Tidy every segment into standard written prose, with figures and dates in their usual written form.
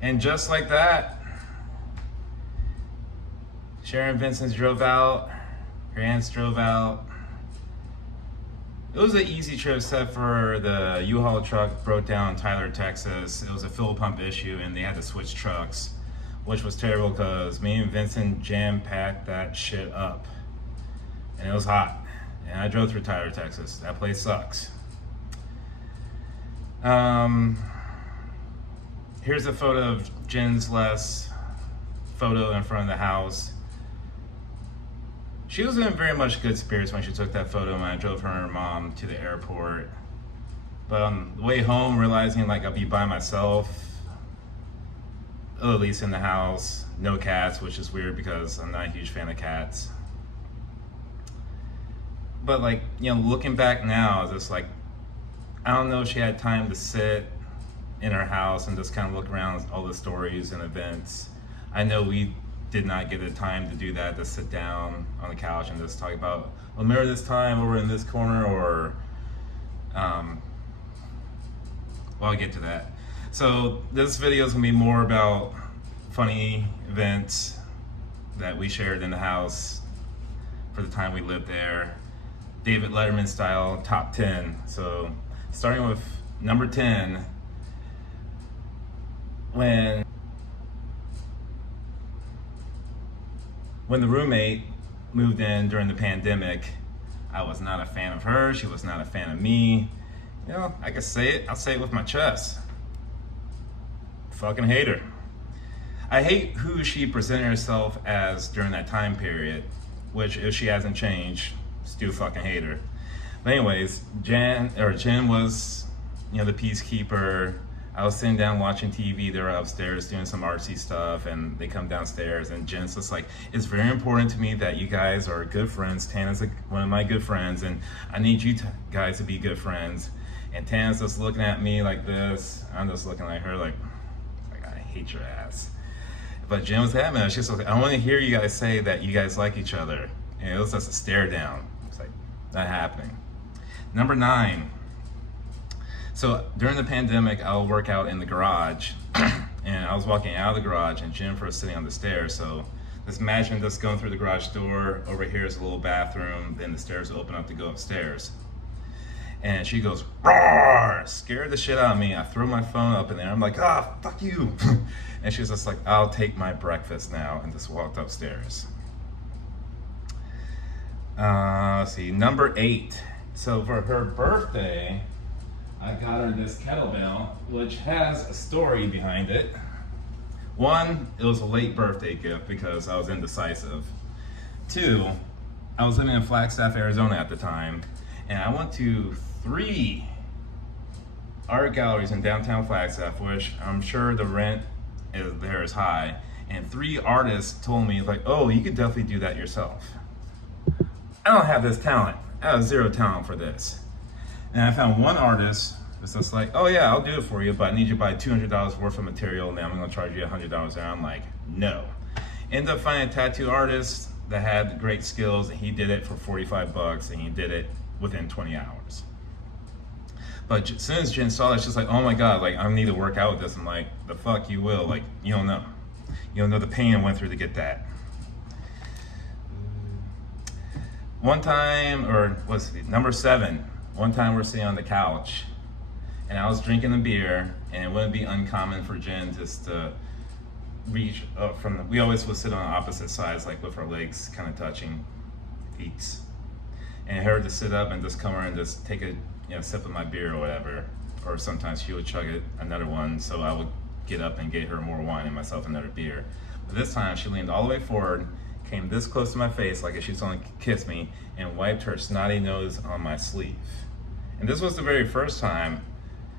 And just like that, Sharon Vincent drove out, her aunts drove out. It was an easy trip except for the U-Haul truck broke down in Tyler, Texas. It was a fuel pump issue and they had to switch trucks, which was terrible because me and Vincent jam-packed that shit up. And it was hot. And I drove through Tyler, Texas. That place sucks. Here's a photo of Jen's last photo in front of the house. She was in very much good spirits when she took that photo when I drove her and her mom to the airport. But on the way home, realizing like I'll be by myself, at least in the house, no cats, which is weird because I'm not a huge fan of cats. But like, you know, looking back now, it's just like, I don't know if she had time to sit in her house and just kind of look around all the stories and events. I know we did not get the time to do that, to sit down on the couch and just talk about, well, remember this time over in this corner, or, well, I'll get to that. So this video is gonna be more about funny events that we shared in the house for the time we lived there. David Letterman style, top 10. So starting with number 10, when the roommate moved in during the pandemic, I was not a fan of her, she was not a fan of me. You know, I can say it, I'll say it with my chest. Fucking hate her. I hate who she presented herself as during that time period, which if she hasn't changed, still fucking hate her. But anyways, Jen was, you know, the peacekeeper. I was sitting down watching TV, they were upstairs doing some artsy stuff, and they come downstairs, and Jen's just like, it's very important to me that you guys are good friends. Tana's one of my good friends, and I need you guys to be good friends. And Tana's just looking at me like this. I'm just looking at her like I hate your ass. But Jen was adamant. She's like, I want to hear you guys say that you guys like each other. And it was just a stare down. It's like, not happening. Number 9. So during the pandemic, I'll work out in the garage, and I was walking out of the garage, and Jennifer was sitting on the stairs. So just imagine just going through the garage door. Over here is a little bathroom. Then the stairs open up to go upstairs. And she goes, roar, scared the shit out of me. I threw my phone up in there. I'm like, ah, fuck you. And she's just like, I'll take my breakfast now, and just walked upstairs. Let's see, number 8. So for her birthday, I got her this kettlebell, which has a story behind it. One, it was a late birthday gift because I was indecisive. 2, I was living in Flagstaff, Arizona at the time, and I went to 3 art galleries in downtown Flagstaff, which I'm sure the rent there is high, and 3 artists told me, like, oh, you could definitely do that yourself. I don't have this talent. I have 0 talent for this. And I found one artist that's just like, oh yeah, I'll do it for you, but I need you to buy $200 worth of material, and then I'm gonna charge you $100. And I'm like, no. Ended up finding a tattoo artist that had great skills, and he did it for 45 bucks, and he did it within 20 hours. But as soon as Jen saw that, she's like, oh my God, like, I need to work out with this. I'm like, the fuck you will, like, you don't know. You don't know the pain I went through to get that. One time, or what's it, number 7, one time we're sitting on the couch, and I was drinking a beer, and it wouldn't be uncommon for Jen just to reach up from the, we always would sit on opposite sides, like with our legs kind of touching peaks. And her to sit up and just come over and just take a sip of my beer or whatever. Or sometimes she would chug it, another one, so I would get up and get her more wine and myself another beer. But this time she leaned all the way forward, came this close to my face like if she was going to kiss me, and wiped her snotty nose on my sleeve. And this was the very first time,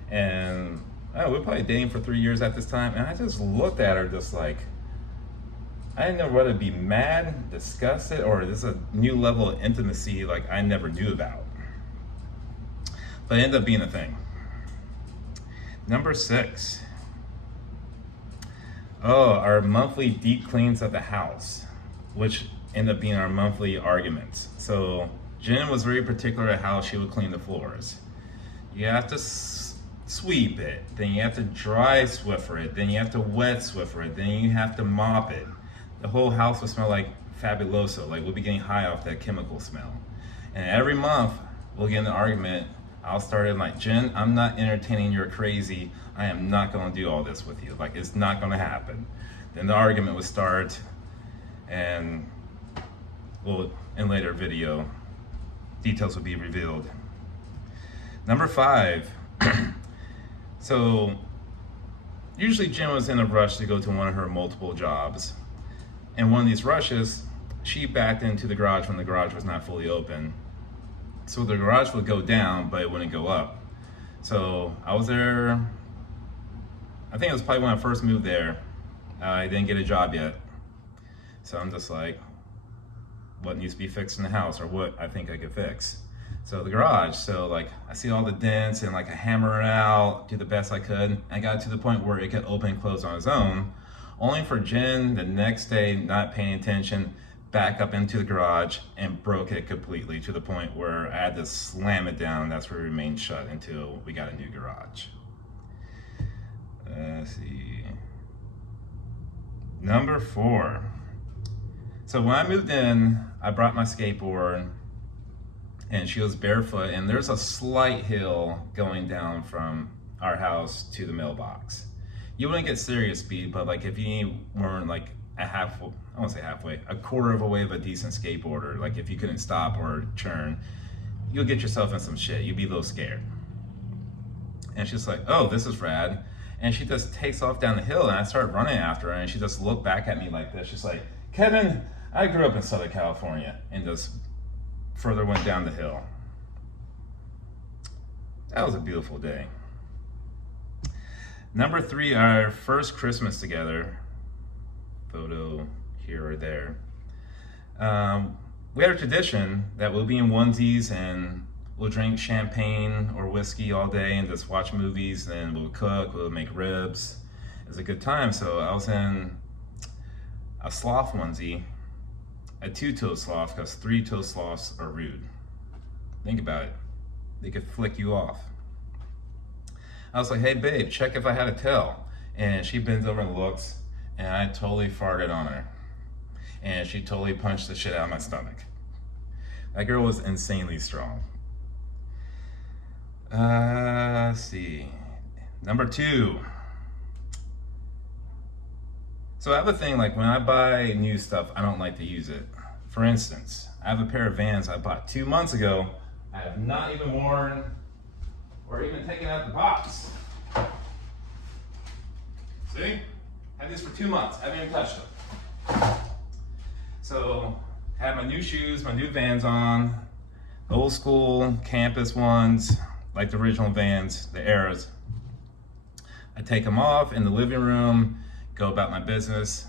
and we were probably dating for 3 years at this time, and I just looked at her just like, I didn't know whether to be mad, disgusted, or this is a new level of intimacy like I never knew about. But it ended up being a thing. Number 6. Oh, our monthly deep cleans of the house, which ended up being our monthly arguments. So Jen was very particular at how she would clean the floors. You have to sweep it, then you have to dry Swiffer it, then you have to wet Swiffer it, then you have to mop it. The whole house will smell like Fabuloso, like we'll be getting high off that chemical smell. And every month we'll get in an argument. I'll start in like, Jen, I'm not entertaining your crazy. I am not gonna do all this with you. Like, it's not gonna happen. Then the argument would start, and well, in later video, details will be revealed. Number 5. So usually Jen was in a rush to go to one of her multiple jobs. And one of these rushes, she backed into the garage when the garage was not fully open. So the garage would go down, but it wouldn't go up. So I was there, I think it was probably when I first moved there. I didn't get a job yet. So I'm just like, what needs to be fixed in the house, or what I think I could fix. So the garage, so like I see all the dents and like I hammer it out, do the best I could. I got to the point where it could open and close on its own, only for Jen the next day, not paying attention, back up into the garage and broke it completely, to the point where I had to slam it down. That's where it remained shut until we got a new garage. Let's see. Number 4. So when I moved in, I brought my skateboard, and she was barefoot, and there's a slight hill going down from our house to the mailbox. You wouldn't get serious speed, but like if you weren't like I won't say halfway, a quarter of a way of a decent skateboarder, like if you couldn't stop or turn, you'll get yourself in some shit. You'd be a little scared. And she's like, oh, this is rad. And she just takes off down the hill, and I start running after her, and she just looked back at me like this. She's like, Kevin, I grew up in Southern California, and just further went down the hill. That was a beautiful day. Number 3, our first Christmas together. Photo here or there. We had a tradition that we'll be in onesies and we'll drink champagne or whiskey all day and just watch movies, and we'll cook, we'll make ribs. It was a good time. So I was in a sloth onesie, a 2-toe sloth, because 3-toe sloths are rude. Think about it. They could flick you off. I was like, hey babe, check if I had a tail. And she bends over and looks, and I totally farted on her. And she totally punched the shit out of my stomach. That girl was insanely strong. Let's see. Number 2. So I have a thing, like when I buy new stuff, I don't like to use it. For instance, I have a pair of Vans I bought 2 months ago. I have not even worn or even taken out the box. See? Had these for 2 months. I haven't even touched them. So I have my new shoes, my new Vans on, the old school campus ones, like the original Vans, the Eras. I take them off in the living room, go about my business.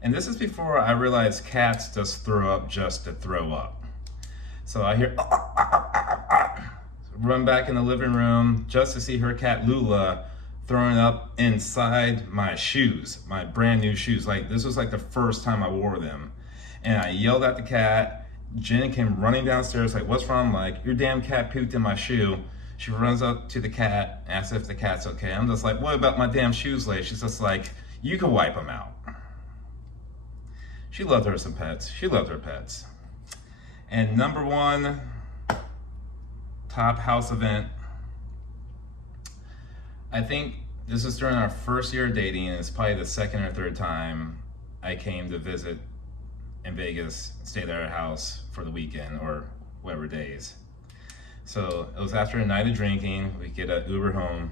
And this is before I realized cats just throw up just to throw up. So I hear, run back in the living room just to see her cat Lula throwing up inside my shoes, my brand new shoes. Like this was like the first time I wore them. And I yelled at the cat. Jen came running downstairs like, what's wrong? I'm like, your damn cat pooped in my shoe. She runs up to the cat, asks if the cat's okay. I'm just like, what about my damn shoes, lady? She's just like, you can wipe them out. She loved her some pets. She loved her pets. And number 1 top house event. I think this was during our first year of dating, and it's probably the second or third time I came to visit in Vegas, stay at our house for the weekend or whatever days. So it was after a night of drinking. We get an Uber home,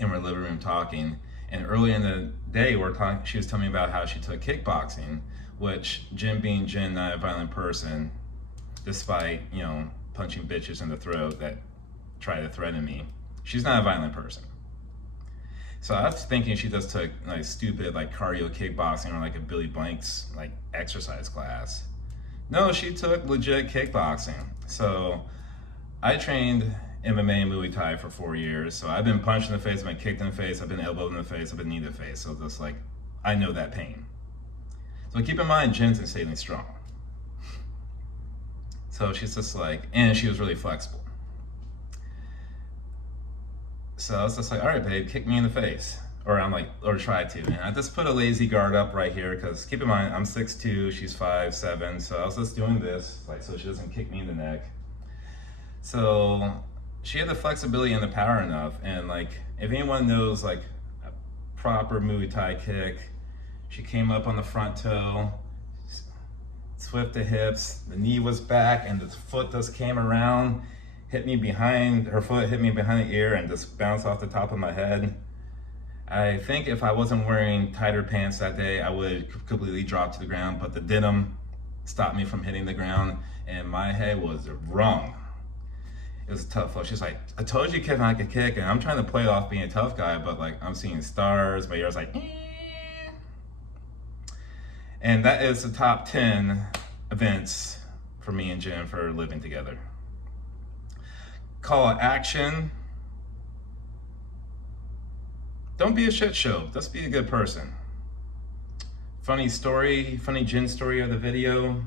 and we're in the living room talking. And early in the day, she was telling me about how she took kickboxing, which Jen being Jen, not a violent person, despite, you know, punching bitches in the throat that try to threaten me. She's not a violent person. So I was thinking she just took like stupid like cardio kickboxing or like a Billy Blanks like exercise class. No, she took legit kickboxing. So I trained MMA and Muay Thai for 4 years. So I've been punched in the face, I've been kicked in the face, I've been elbowed in the face, I've been kneed in the face. So just like, I know that pain. So keep in mind, Jen's insanely strong. So she's just like, and she was really flexible. So I was just like, all right, babe, kick me in the face. Or I'm like, or try to. And I just put a lazy guard up right here, because keep in mind, I'm 6'2", she's 5'7", so I was just doing this, like, so she doesn't kick me in the neck. So she had the flexibility and the power enough, and like, if anyone knows like a proper Muay Thai kick, she came up on the front toe, swift to hips, the knee was back, and the foot just came around, hit me behind, her foot hit me behind the ear and just bounced off the top of my head. I think if I wasn't wearing tighter pants that day, I would completely drop to the ground, but the denim stopped me from hitting the ground, and my head was wrong. It was a tough fight. She's like, I told you Kevin I could kick, and I'm trying to play off being a tough guy, but like I'm seeing stars, my ears like, and that is the top 10 events for me and Jen for living together. Call to action. Don't be a shit show, just be a good person. Funny story, funny Jen story of the video.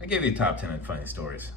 I gave you top 10 funny stories.